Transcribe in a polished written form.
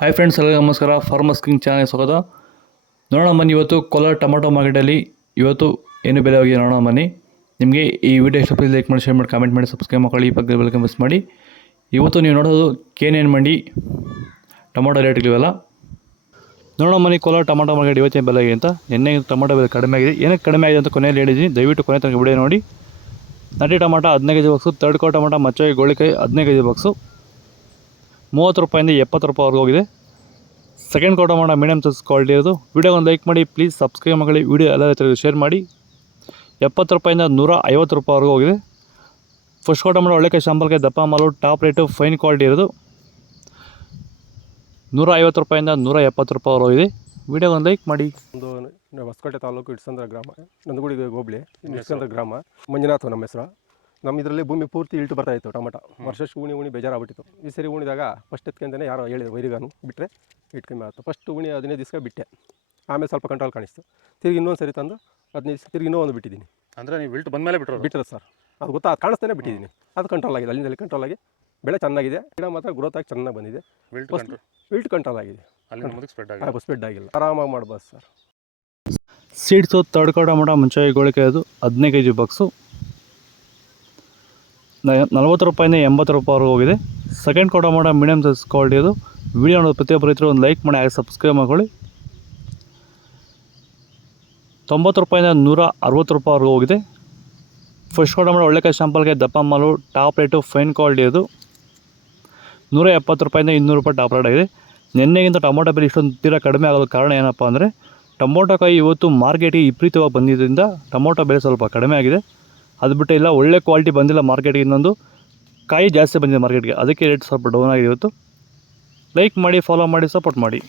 Hi friends, ಎಲ್ಲರಿಗೂ ನಮಸ್ಕಾರ. Farmers king channel ಸ್ವಾಗತ. ನೋಡೋಣ ಬನ್ನಿ, ಇವತ್ತು ಕೋಲಾರ ಟೊಮಾಟೊ ಮಾರ್ಕೆಟಲ್ಲಿ ಇವತ್ತು ಏನು ಬೆಲೆ ಹೋಗಿದೆ ನೋಡೋಣ ಬನ್ನಿ. ನಿಮಗೆ ಈ ವಿಡಿಯೋ ಇಷ್ಟ ಪ್ಲೀಸ್ ಲೈಕ್ ಮಾಡಿ, ಶೇರ್ ಮಾಡಿ, ಕಾಮೆಂಟ್ ಮಾಡಿ, ಸಬ್ಸ್ಕ್ರೈಬ್ ಮಾಡಿ, ಈ ಪಕ್ಕದ ಬೆಲ್ ಮಿಸ್ ಮಾಡಿ. ಇವತ್ತು ನೀವು ನೋಡೋದು KNN ಮಂಡಿ ಟೊಮಾಟೊ ರೇಟ್ಗಳಿವೆಲ್ಲ ನೋಡೋಣ ಬನ್ನಿ. ಕೋಲಾರ ಟೊಮಾಟೊ ಮಾರ್ಕೆಟ್ ಇವತ್ತೇನು ಬೆಲೆ ಆಗಿದೆ ಅಂತ. ನಿನ್ನೆ ಟೊಮಾಟೊ ಬೆಲೆ ಕಡಿಮೆ ಆಗಿದೆ. ಏನಕ್ಕೆ ಕಡಿಮೆ ಆಗಿದೆ ಅಂತ ಕೊನೆಯಲ್ಲಿ ಹೇಳಿದ್ದೀನಿ, ದಯವಿಟ್ಟು ಕೊನೆ ತನಕ ವಿಡಿಯೋ ನೋಡಿ. ನಾಟಿ ಟೊಮಾಟೊ 15 kg ಬಾಕ್ಸು, ತರ್ಡ್ ಕೋ ಟೊಮಾಟೊ ಮಚ್ಚೆ ಗೋಳಿಕಾಯಿ 15 kg ಬಾಕ್ಸು 30 ರೂಪಾಯಿಂದ 70 ರೂಪಾಯಿವರೆಗೂ ಹೋಗಿದೆ. ಸೆಕೆಂಡ್ ಕೋ ಟೊಮಾಟೊ ಮೀಡಿಯಮ್ ಸೈಜ್ ಕ್ವಾಲಿಟಿ ಇರೋದು. ವಿಡಿಯೋಗೊಂದು ಲೈಕ್ ಮಾಡಿ, ಪ್ಲೀಸ್ ಸಬ್ಸ್ಕ್ರೈಬ್ ಮಾಡಿ, ವಿಡಿಯೋ ಎಲ್ಲ ರೈತರಿಗೆ ಶೇರ್ ಮಾಡಿ. 70 ರೂಪಾಯಿಂದ 150 ರೂಪಾಯಿವರೆಗೂ ಹೋಗಿದೆ. ಫಸ್ಟ್ ಕೋ ಟೊಮಾಟೊ ಒಳ್ಳೆಕಾಯಿ ಶಾಂಪಲ್ಗೆ ದಪ್ಪ ಮಾಲು ಟಾಪ್ ರೇಟು ಫೈನ್ ಕ್ವಾಲಿಟಿ ಇರೋದು 150 ರೂಪಾಯಿಂದ 170 ರೂಪಾಯಿವರೆಗೂ ಇದೆ. ವಿಡಿಯೋಗೊಂದು ಲೈಕ್ ಮಾಡಿ. ಒಂದು ಹೊಸಕೋಟೆ ತಾಲೂಕು ಇಟ್ಸಂದ್ರ ಗ್ರಾಮ, ನಂದಗುಡಿ ಹೋಬಳಿ ಇಟ್ಸಂದ್ರ ಗ್ರಾಮ. ಮಂಜುನಾಥ್ ನಮ್ಮ ಹೆಸರು. ನಮ್ಮ ಇದರಲ್ಲಿ ಭೂಮಿ ಪೂರ್ತಿ ಇಳ್ಟು ಬರ್ತಾಯಿತ್ತು ಟೊಮಾಟೊ. ವರ್ಷಕ್ಕೆ ಉಣಿ ಬೇಜಾರಾಗ್ಬಿಟ್ಟಿತ್ತು. ಈ ಸರಿ ಉಣಿದಾಗ ಫಸ್ಟ್ ಎತ್ಕೊಂಡೇ ಯಾರೋ ಹೇಳಿದ್ರು ವೈರಿಗಾನು ಬಿಟ್ಟರೆ ಇಟ್ಕೊಂಬ ಆಯ್ತು. ಫಸ್ಟ್ ಉಣಿ 15 ದಿವಸ ಬಿಟ್ಟೆ, ಆಮೇಲೆ ಸ್ವಲ್ಪ ಕಂಟ್ರೋಲ್ ಕಾಣಿಸ್ತು. ತಿರುಗಿ ಇನ್ನೊಂದು ಸರಿ ತಂದು 15 ದಿವಸ ತಿರುಗಿ ಇನ್ನೂ ಒಂದು ಬಿಟ್ಟಿದ್ದೀನಿ. ಅಂದರೆ ನೀವು ಇಳ್ಟು ಬಂದ ಮೇಲೆ ಬಿಟ್ಟರೆ ಸರ್, ಅದು ಗೊತ್ತಾ, ಕಾಣಿಸ್ತಾನೆ ಬಿಟ್ಟಿದ್ದೀನಿ. ಅದು ಕಂಟ್ರೋಲ್ ಆಗಿದೆ, ಅಲ್ಲಿಂದಲ್ಲಿ ಕಂಟ್ರೋಲ್ ಆಗಿ ಬೆಳೆ ಚೆನ್ನಾಗಿದೆ. ಗಿಡ ಮಾತ್ರ ಗ್ರೋತ್ ಆಗಿ ಚೆನ್ನಾಗಿ ಬಂದಿದೆ. ವಿಲ್ಟ್ ಕಂಟ್ರೋಲ್ ಆಗಿದೆ, ಸ್ಪ್ರೆಡ್ ಆಗಿಲ್ಲ. ಆರಾಮಾಗಿ ಮಾಡ್ಬೋದು ಸರ್. ಸೀಡ್ಸು ತರ್ಡ್ ಕೋ ಟೊಮಾಟೊ ಮುಂಚೆ ಗೋಳಿಕಾಯಿ ಅದು 15 kg ಬಾಕ್ಸು 40 ರೂಪಾಯಿಂದ 80 ರೂಪಾಯಿವರೆಗೂ ಹೋಗಿದೆ. ಸೆಕೆಂಡ್ ಕೋ ಟೊಮಾಟೊ ಮೀಡಿಯಮ್ ಸೈಜ್ ಕ್ವಾಲಿಟಿ ಅದು. ವಿಡಿಯೋ ನೋಡೋದು ಪ್ರತಿಯೊಬ್ಬ ರೈತರು ಒಂದು ಲೈಕ್ ಮಾಡಿ, ಹಾಗೆ ಸಬ್ಸ್ಕ್ರೈಬ್ ಮಾಡ್ಕೊಳ್ಳಿ. 90 ರೂಪಾಯಿಂದ 160 ರೂಪಾಯಿವರೆಗೂ ಹೋಗಿದೆ. ಫಸ್ಟ್ ಕೋ ಟೊಮಾಟೊ ಒಳ್ಳೆಕಾಯಿ ಶಾಂಪಲ್ಗೆ ದಪ್ಪ ಮಾಲು ಟಾಪ್ ರೇಟು ಫೈನ್ ಕ್ವಾಲಿಟಿ ಅದು 170 ರೂಪಾಯಿಂದ 200 ರೂಪಾಯಿ ಟಾಪ್ ರೇಟ್ ಆಗಿದೆ. ನಿನ್ನೆಗಿಂತ ಟೊಮೊಟೊ ಬೆಲೆ ಇಷ್ಟೊಂದು ತೀರಾ ಕಡಿಮೆ ಆಗೋದು ಕಾರಣ ಏನಪ್ಪ ಅಂದರೆ, ಟೊಮೊಟೊ ಕಾಯಿ ಇವತ್ತು ಮಾರ್ಕೆಟಿಗೆ ವಿಪರೀತವಾಗಿ ಬಂದಿದ್ದರಿಂದ ಟೊಮೊಟೊ ಬೆಲೆ ಸ್ವಲ್ಪ ಕಡಿಮೆ ಆಗಿದೆ. ಅದು ಬಿಟ್ಟು ಇಲ್ಲ, ಒಳ್ಳೆ ಕ್ವಾಲಿಟಿ ಬಂದಿಲ್ಲ ಮಾರ್ಕೆಟಿಗೆ. ಇನ್ನೊಂದು ಕಾಯಿ ಜಾಸ್ತಿ ಬಂದಿದೆ ಮಾರ್ಕೆಟ್ಗೆ, ಅದಕ್ಕೆ ರೇಟ್ ಸ್ವಲ್ಪ ಡೌನ್ ಆಗಿದೆ ಇವತ್ತು. ಲೈಕ್ ಮಾಡಿ, ಫಾಲೋ ಮಾಡಿ, ಸಪೋರ್ಟ್ ಮಾಡಿ.